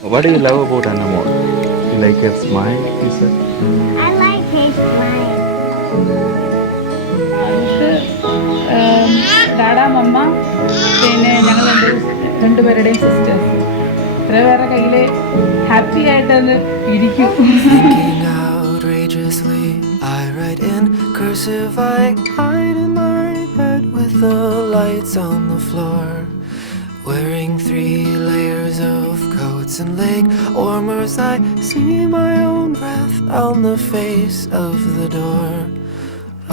What do you love about Anamol? You like her smile, you said? I like his smile. Dada mamma പിന്നെ ഞങ്ങൾ രണ്ടുപേരുടെയും sisters ഇത്ര പേരുടെ കയ്യിൽ happy ആയിട്ടൊന്ന് ഇരിക്കും. Thinking outrageously, I write in cursive. I hide in my bed with the lights on the floor, wearing 3 layers of coats and leg warmers. I see my own breath on the face of the door.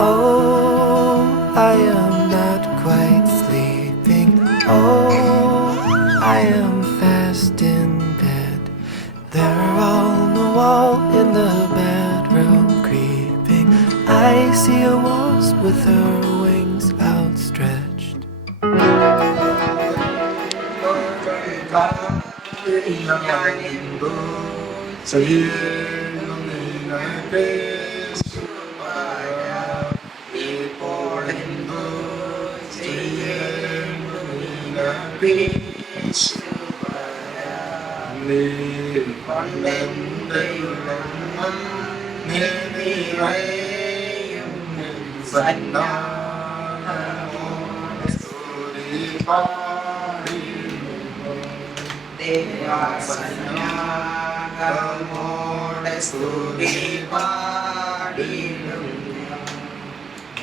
Oh, I am not quite sleeping. Oh, I am fast in bed. They're on the wall in the bedroom creeping. I see a wasp with her wings outstretched.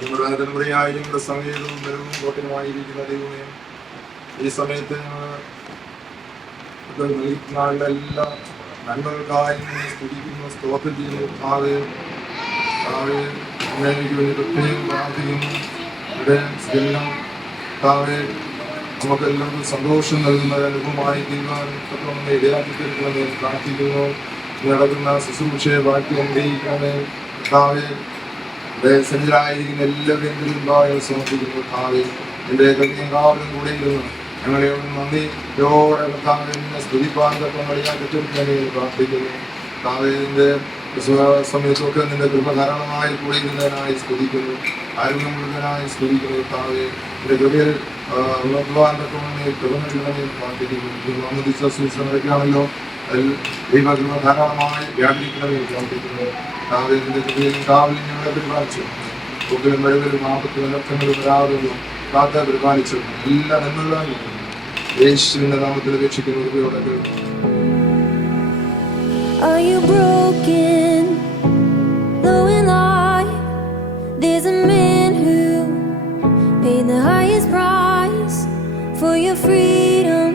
നമ്മുടെ തലമുറയായി നമ്മുടെ സംഗീതവും ബലവും കോട്ടയുമായിരിക്കുന്ന ദൈവമേ, ഈ സമയത്ത് നാളിലെല്ലാം നന്മകൾക്കായി നിന്നെ സ്തുതിക്കുന്നു, സ്തോത്രം ചെയ്യുന്നു. എനിക്ക് വേണ്ടി പ്രത്യേകം പ്രാർത്ഥിക്കുന്നു. ഇവിടെ എല്ലാം നമുക്കെല്ലാവർക്കും സന്തോഷം നൽകുന്ന ഒരു അനുഭവമായി തീരുമാനം ഇടയാക്കിത്തീർക്കണമെന്ന് പ്രാർത്ഥിക്കുന്നു. നടക്കുന്ന ശുശ്രൂഷയെ ബാക്കി അനുഗ്രഹിക്കണമേ. സന്നിധരായിരിക്കുന്ന എല്ലാവരെയും സമർപ്പിക്കുന്നു. എൻ്റെ കൃത്യങ്കാവലും കൂടെ ഇരുന്നു ഞങ്ങളെ നന്ദിയോടെ കർത്താവിനെ സ്തുതിപ്പാൻ തക്കമടിയാക്കിത്തീർക്കണമേ പ്രാർത്ഥിക്കുന്നു. കർത്താവിൻ്റെ സമയത്തൊക്കെ നിന്റെ കൃപ ധാരാളമായി കൂടെ ഇരുന്നതിനായി സ്തുതിക്കുന്നു. ആരോഗ്യമുള്ളതിനായി സ്തുതിക്കുന്നു. കർത്താവെ എൻ്റെ കൃപയിൽ ഉണർത്തുവാൻ തക്കമേ കൃപ നൽകണമെന്ന് പ്രാർത്ഥിക്കുന്നു. അന്നുദിച്ച സൂചനകളൊക്കെയാണല്ലോ അതിൽ ദൈവകൃപ ധാരാളമായി വ്യാപരിക്കണമെന്ന് പ്രാർത്ഥിക്കുന്നു. കർത്താവെ നിന്റെ കൃപയിലും കാവലും ഞങ്ങളെ പരിപാലിച്ചു. ഒക്കിലും വരവിലും ആപത്തും അനർത്ഥങ്ങളും വരാതെന്നും കാത്ത പരിപാലിച്ചു. എല്ലാം നന്മകളായി യേശുവിന്റെ നാമത്തിൽ അപേക്ഷിക്കുന്ന കൃപയോടെ കേൾക്കുന്നു. Are you broken, low in life? There's a man who paid the highest price for your freedom.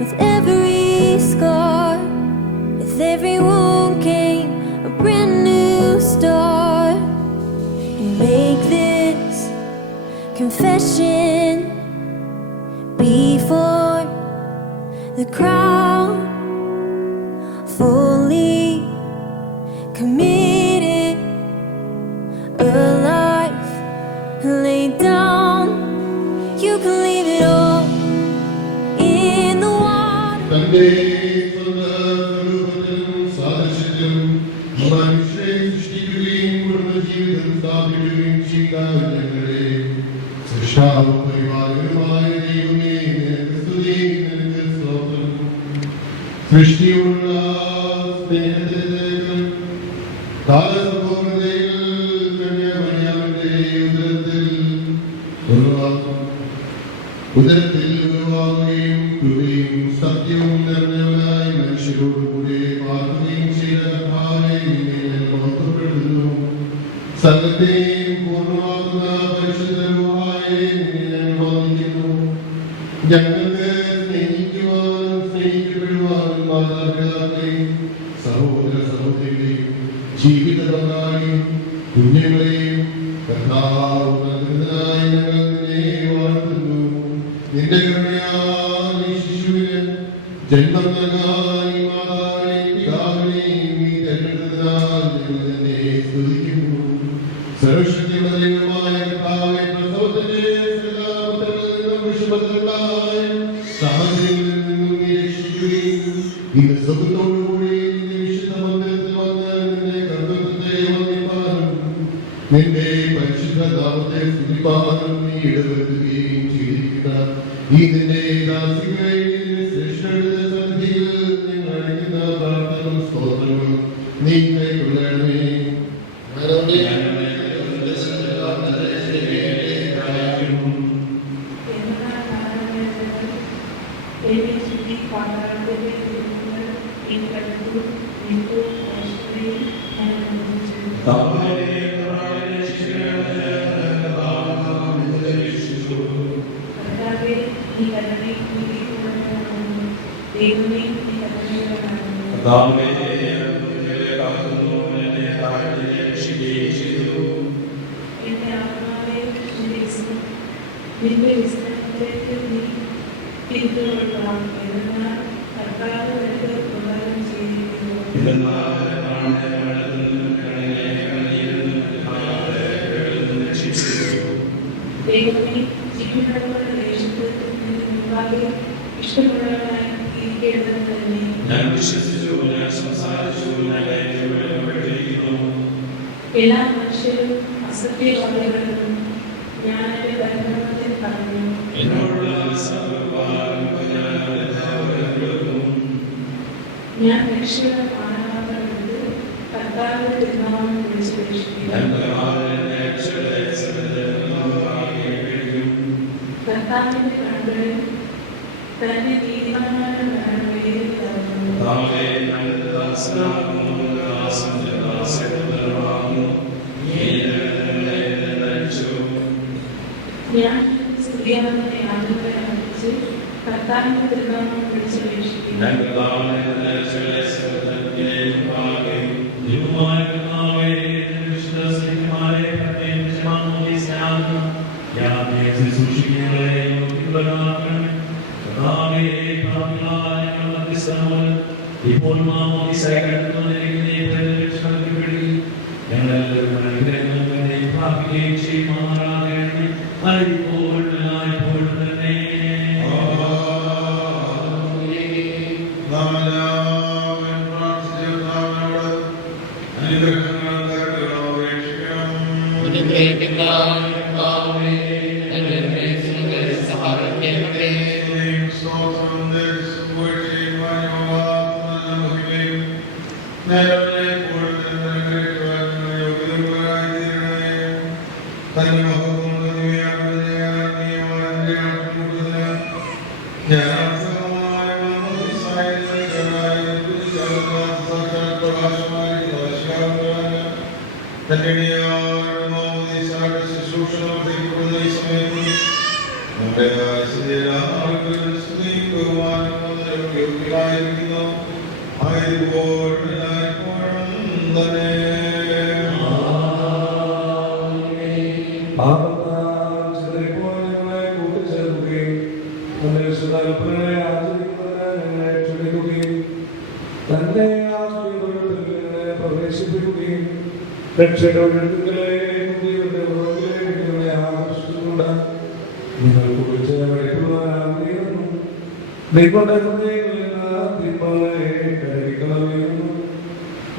With every scar, with every wound came a brand new start. You make this confession before the crowd, fully committed, a life laid down. You can leave it all in the water. സൃഷ്ടിയുള്ള സ്നേഹത്തിലേക്ക് കാലസമ്പൂർണ്ണതയിൽ കന്യാമറിയാമിന്റെ ഉദരത്തിൽ ഉരുവാകുകയും കൃപയും സത്യവും നിറഞ്ഞവനായി മനുഷ്യരോടുകൂടി പാർക്കുകയും ചെയ്ത കർത്താവേ നിന്നെ മഹത്വപ്പെടുത്തുന്നു. സകലത്തെയും പൂർണ്ണമാക്കുന്ന പരിശുദ്ധ രൂഹായെ നിന്നെ വന്ദിക്കുന്നു. ഞങ്ങൾക്ക് സ്നേഹിക്കുവാനും സ്നേഹിക്കപ്പെടുവാനും മാതാപിതാക്കളെയും സഹോദര സഹോദരികളെയും ജീവിത പങ്കാളിയും കുഞ്ഞുങ്ങളെയും കർത്താവ് നൽകുന്നതായി ഞങ്ങൾ നിന്നെ വാഴ്ത്തുന്നു. നിന്റെ കരുണയാൽ ഈ ശിശുവിന് ജന്മം നൽകാൻ ഈ മാതാവിനെയും പിതാവിനെയും നീ തെരഞ്ഞെടുത്തതിനാൽ ഞങ്ങൾ നിന്നെ സ്തുതിക്കുന്നു. സർവശക്തിയുള്ള ദൈവമായ കർത്താവേ, പ്രസവത്തിന്റെ വിഷമതകളായ സാഹചര്യങ്ങളിൽ നിന്നും നീ രക്ഷിക്കുകയും ഈ സുഖത്തോടുകൂടി നിന്റെ വിശുദ്ധ മന്ദിരത്തിൽ വന്ന് നിന്റെ കർത്തൃത്വത്തെ വന്ദിപ്പാനും നിന്റെ പരിശുദ്ധ നാമത്തെ സ്തുതിപ്പാനും നീ ഇടവരുത്തുകയും ചെയ്തിരിക്കുന്ന ഈ നിന്റെ ദാസികളെ ശ്രേഷ്ഠയുടെ സന്നിധിയിൽ ഞങ്ങൾ അണിക്കുന്ന എന്റെ ആത്മാവെ നിന്റെ വിസ്താരത്തിലേക്ക് നീ തിരിച്ചുകൊള്ളാം എന്നാൽ കർത്താവ് നിനക്ക് ഉപകാരം ചെയ്തിരിക്കുന്നു. ദൈവമേ, ജീവിതങ്ങളുടെ ദേശത്ത് നിന്റെ മുമ്പാകെ ഇഷ്ടമുള്ളവനായി ഇരിക്കേണ്ടത് തന്നെ. എല്ലാ മനുഷ്യരും അസത്യവാദികളും ഞാൻ എന്റെ പരിണാമത്തിൽ പറഞ്ഞു. ഞാൻ രക്ഷയുടെ പാനപാത്രമെടുത്ത് കർത്താവിന്റെ തിരുനാമം വിളിച്ചപേക്ഷിക്കുന്നു. കർത്താവിന്റെ കണ്ണുകളിൽ തന്നെ നീതിമാന്മാരുടെ മരണം വേദന തരുന്നു. ഞാൻ സ്തുതിയാകുന്ന യാതൊരു അർപ്പിച്ച് കർത്താവിന്റെ തിരുനാമം വിളിച്ചപേക്ഷിക്കുന്നു. ഇപ്പോൾ ഞങ്ങളെല്ലാവരും പ്രാപിക്കുകയും ചെയ്യുമാറാകണമേ. ഇപ്പോൾ തന്നെ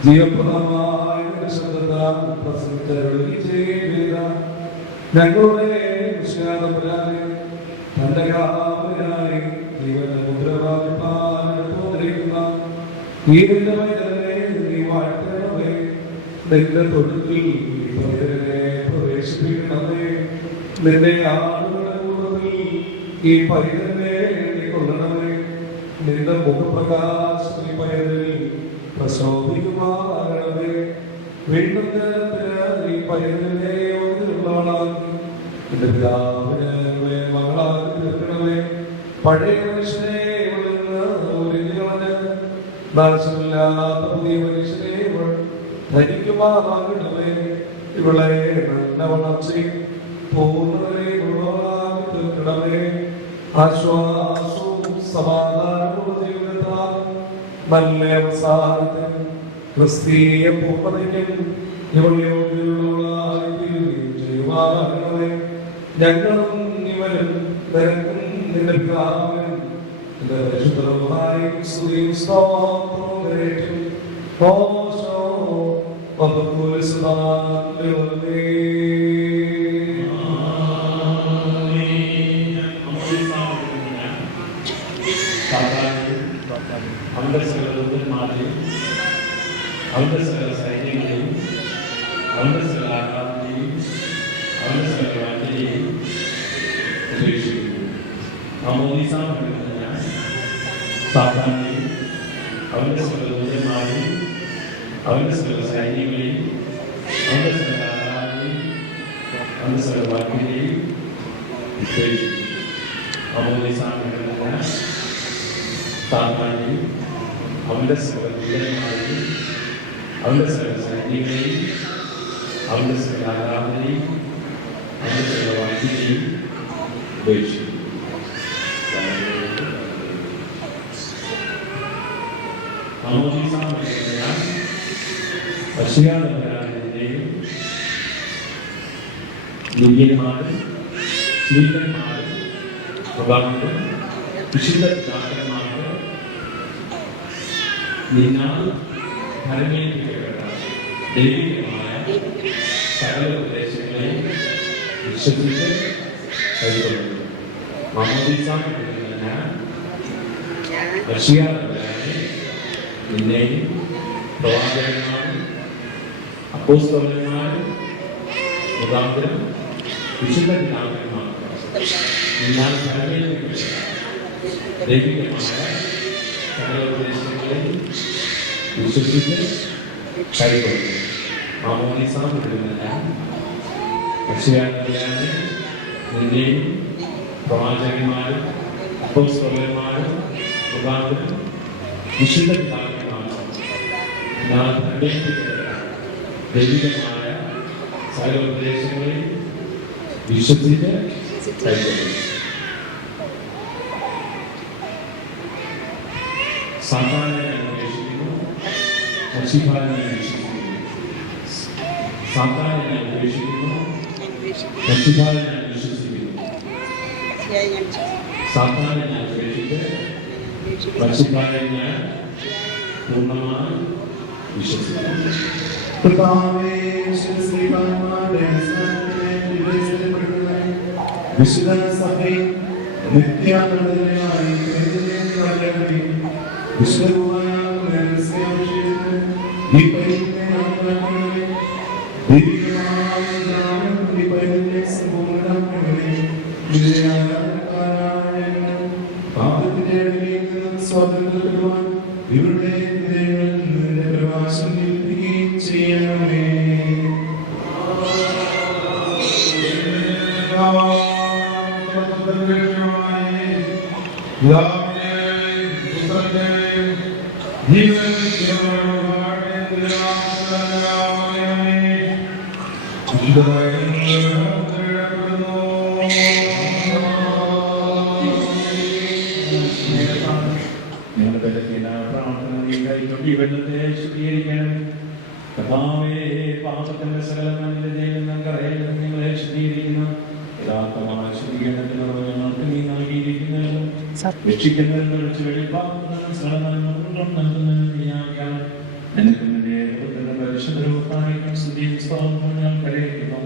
ജീവപ്രദമായ ശബ്ദത്താൽ പ്രസംഗിച്ചരുളി ചെയ്ത ഞങ്ങളുടെ വിശ്വാസപരാനെ തന്റെ കാവലായി ജീവന്റെ മുദ്രവാദിപ്പാനിരിക്കുന്ന ഈ നിന്റെ വൈദ്യനെ നീ വാഴ്ത്തണമേ. നിന്റെ തൊഴുത്തിൽ പൈതലിനെ പ്രവേശിപ്പിക്കണമേ. നിന്റെ ആളുകളുടെ കൂട്ടത്തിൽ ഈ പൈതലിനെ കൊള്ളണമേ. നിന്റെ മുഖപ്രകാശം ഈ പൈതലിൽ പ്രശോഭിക്കുമാറണമേ. വീണ്ടും ഈ പൈതലിനെ യോഗ്യതയുള്ളവളാക്കി നിന്റെ പിതാവിനെ മകളാക്കി തീർക്കണമേ. പഴയ മനുഷ്യനെ ഒരിഞ്ഞുകളഞ്ഞ് നാശമില്ലാത്ത പുതിയ മനുഷ്യനെ ധരിക്കുമാറാകണമേ. ഇവളെ നല്ല വളർച്ചയും പൂർണ്ണതയെ ഗുണങ്ങളാക്കി തീർക്കണമേ. ആശ്വാസവും സമാധാനവും ജീവിതത്താൽ നല്ല അവസാനത്തിന് ക്രിസ്തീയ പൂർണ്ണതയ്ക്കും ഇവൾ യോഗ്യതയുള്ളവളായി തീരുകയും ചെയ്യുമാറാകണമേ. ഞങ്ങളും ഇവരും നിനക്കും നിന്റെ പിതാവിനും നിന്റെ പരിശുദ്ധമായ സ്തുതിയും സ്തോത്രവും കരേറ്റും. ഓശോ വപുരുഷാന്തേ അവന്റെ സകലമാരെയും അവന്റെ സകല സൈന്യങ്ങളെയും അവന്റെ സകല ആരാധനയും അവന്റെ സകല വാഴ്ചയെയും ഉപേക്ഷിക്കുന്നു. ഞാൻ സാത്താനെയും അവന്റെ സകല ദൂതന്മാരെയും അവന്റെ സകല സൈന്യങ്ങളെയും അവന്റെ സകല ആരാധനയും അവന്റെ സകല വാഴ്ചയെയും ഉപേക്ഷിക്കുന്നു. ഞാൻ സാത്താനെയും അവന്റെ സകലമായും അവന്റെ സകല സൈന്യങ്ങളെയും അവന്റെ സകല ആരാധനയും അവന്റെ സകല വാക്യത്തെയും ഉപേക്ഷിക്കും. പശുകാലന്റെയും ദിവ്യന്മാരും സ്ത്രീകന്മാരും പ്രഭാവങ്ങളും വിശുദ്ധ ചാക്കന്മാർക്ക് നിന്നാൽ ഭരമേൽപ്പിക്കപ്പെട്ട ദൈവികമായ സകല ഉപദേശങ്ങളെയും വിശ്വസിച്ച് കൈകൊള്ളുന്നു. നിന്നെയും പ്രവാചകന്മാരും അപ്പോസ്തലന്മാരും മുഖാന്തരം വിശുദ്ധ പിതാക്കന്മാർക്ക് നിന്നാൽ ഭരമേൽപ്പിക്കപ്പെട്ട ദൈവികമായ സകല ഉപദേശങ്ങളെയും വിശ്വസിച്ച് കൈകൊള്ളുന്നു. നിന്നെയും പ്രവാചകന്മാരും അപ്പോസ്തലന്മാരും മുഖാന്തരം വിശുദ്ധ പിതാക്കന്മാർക്ക് നിന്നാൽ ഭരമേൽപ്പിക്കപ്പെട്ട ദൈവികമായ സകല ഉപദേശങ്ങളെയും വിശ്വസിച്ച് കൈകൊള്ളുന്നു. സാത്താനെ അന്വേഷിക്കുന്നു, നശിപ്പാനെ അന്വേഷിക്കുന്നു. സാത്താനെ അന്വേഷിക്കുന്നു, നശിപ്പാനെ വിശ്വസിക്കുന്നു. സാത്താനെ അന്വേഷിച്ച് നശിപ്പാനെ ഞാൻ പൂർണ്ണമായി വിശ്വസിക്കുന്നു. വിശുദ്ധ സഭയിൽ നിത്യാനന്ദനായി സ്വാതന്ത്ര്യപ്പെടുവാൻ ഇവരുടെ പ്രവാസം ചെയ്യണമേ. പാപത്തിന്റെ സകല നിങ്ങളെ ശുദ്ധീകരിക്കുന്ന യഥാർത്ഥമായ ശുദ്ധീകരണത്തിനുള്ള ഞങ്ങൾക്ക് നീ നൽകിയിരിക്കുന്നതിലും രക്ഷിക്കുന്നതിൽ വിളിച്ച് വെളിപ്പാക്കുന്നതിനും സകലങ്ങളും നൽകുന്നതിനും നീയാകാൻ നിനക്ക് നിന്റെ ദൈവത്തിന്റെ പരിശുദ്ധ രൂപമായിരിക്കും സ്തുതിയും സ്തോത്രവും ഞാൻ കരയുന്നു.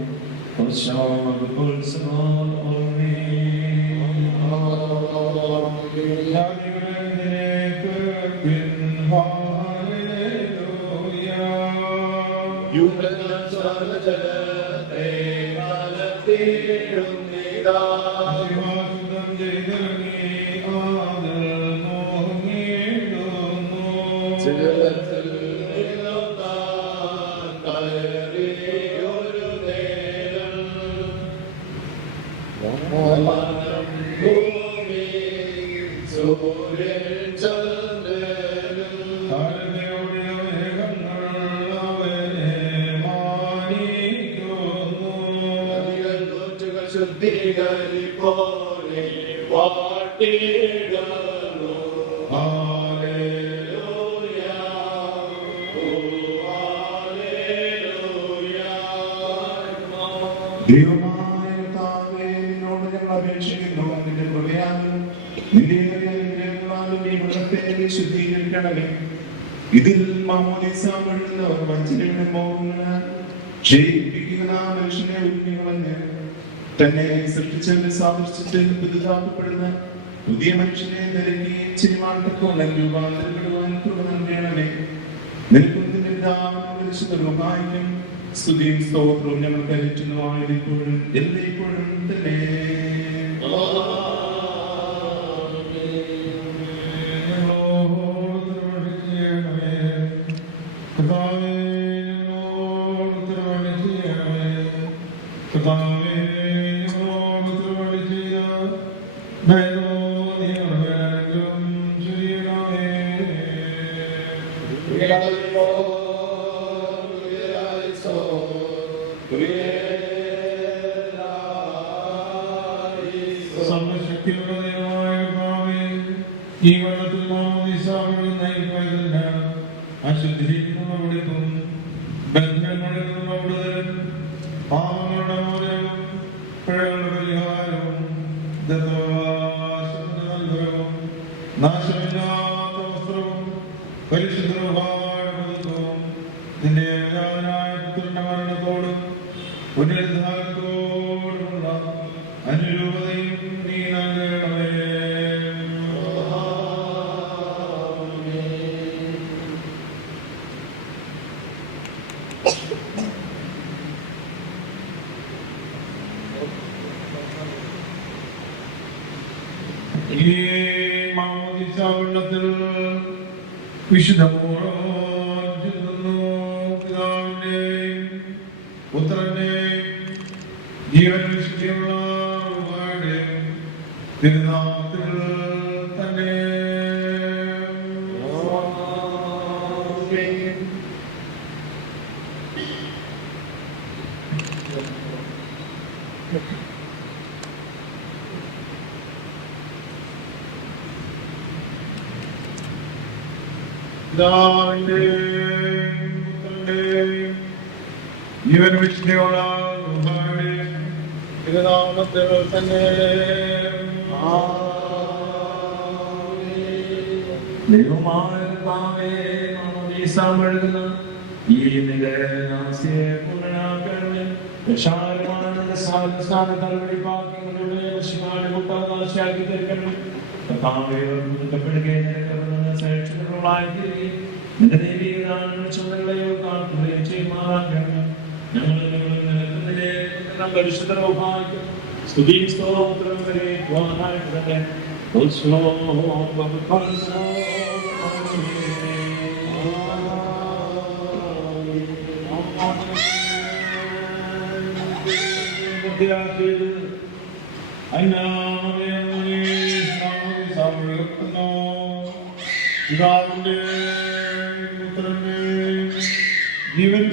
ദൈവമായ കർത്താവേ, നിന്നോട് ഞങ്ങൾ അപേക്ഷിക്കുന്നു. നിന്റെ കൃപയാലും നിന്റെ അനുഗ്രഹങ്ങളാലും ഈ മൃഗത്തെ ശുദ്ധീകരിക്കണമേ. ഇതിൽ മാമോദീസ വീഴുന്നവർ വഞ്ചനയുടെ മോഹങ്ങളാൽ ക്ഷയിപ്പിക്കുന്ന മനുഷ്യനെ ഒഴിഞ്ഞുകളഞ്ഞ് തന്നെ സൃഷ്ടിച്ചവന്റെ സാദൃശ്യത്തിൽ പുതുതാക്കപ്പെടുന്ന പുതിയ മനുഷ്യനെ നിരക്കുകയും ചെയ്യുവാൻ രൂപാന്തരപ്പെടുവാൻ കൃപ നൽകണമേ. നിനക്കും നിന്റെ പിതാവിനും പരിശുദ്ധ സ്തുതിയും സ്തോത്രവും ഞങ്ങൾ കയറ്റുന്നതായപ്പോഴും എല്ലായ്പ്പോഴും തന്നെ. ഈ വെള്ളത്തിൽ അശുദ്ധീകരിക്കുന്നവടിപ്പും ബന്ധങ്ങളിൽ നിന്നവിടുതലും പാവങ്ങളുടെ മോചനവും പിഴകളുടെ പരിഹാരവും ദത്തവാശവും നാശമില്ലാത്ത വസ്ത്രവും പരിശുദ്ധമായ മഹത്വവും നിന്റെ ഏകജാതനായ പുത്രന്റെ മരണത്തോടും പുനരുദ്ധാരത്തോടുമുള്ള അനുരൂപതയും നീ നൽകണമേ. ഈ മാമോദീസാവെള്ളത്തിൽ വിശുദ്ധപൂർവ്വം പിതാവിന്റെയും പുത്രന്റെയും ജീവൻ വിശുദ്ധിയുള്ള റുഹായുടെയും തിരുനാമത്തിൽ തന്നെ പിതാവിന്റെയും പുത്രന്റെയും ജീവൻ വിശുദ്ധിയുള്ള റുഹായുടെയും തിരുനാമത്തിൽ തന്നെ ദൈവമായ കർത്താവേ, മാമോദീസാവെള്ളുന്ന ഈ നിലനാസിയെ പൂർണ്ണനാക്കണമേ. വിശാലമാനന്ദ സ്ഥാനത്താൽ വെളിപ്പാക്കിങ്ങളുടെ ശിവാന്റെ കൂട്ടാവകാശിയാക്കി തീർക്കണമേ. കർത്താവേ, ബന്ധപ്പെടുകയും സഹിഷ്ണുക്കളായിരിക്കുകയും നിന്റെ ദൈവീകരാണ് ചുമതലയോ കാക്കുകയും ചെയ്യുമാറാക്കണമേ. ഞങ്ങളുടെ പരിശുദ്ധ റൂഹായിക്കും സ്തുതിയും സ്തോത്രവും വരെ പോകാനായിട്ട് ജീവൻ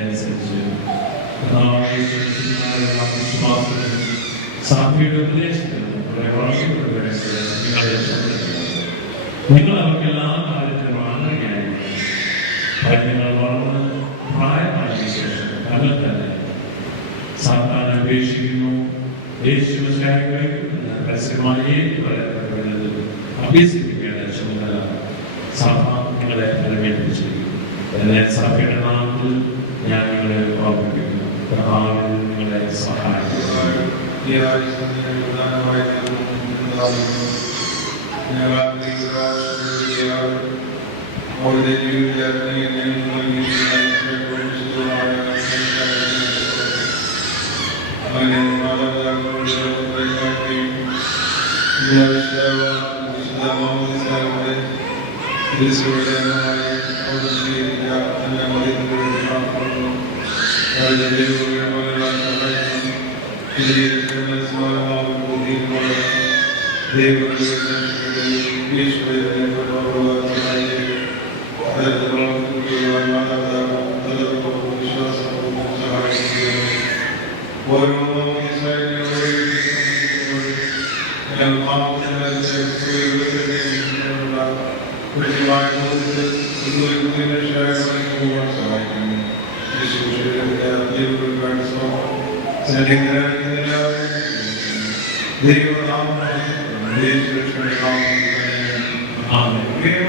അനുസരിച്ച് സാധ്യയുടെ ഉപദേശത്തിനും നിങ്ങൾ അവർക്ക് എല്ലാ കാര്യത്തിലും മാതൃകയായിരിക്കും. നിങ്ങൾ വളർന്ന് പ്രായമായ ശേഷം തങ്ങൾ തന്നെ സാധാരണ അപേക്ഷിക്കുന്നു. പരസ്യമായി പറയപ്പെടുന്നത് അഭ്യസിപ്പിക്കേണ്ട ചുമതല സഭ നിങ്ങളെ ഫലമേൽപ്പിച്ചിരിക്കുന്നു. എന്നെ സഭയുടെ നാമത്തിൽ ഞാൻ നിങ്ങളെ ഓർമ്മിപ്പിക്കുന്നു. കർത്താവിൽ നിങ്ങളെ സഹായിക്കുന്നു. Amen.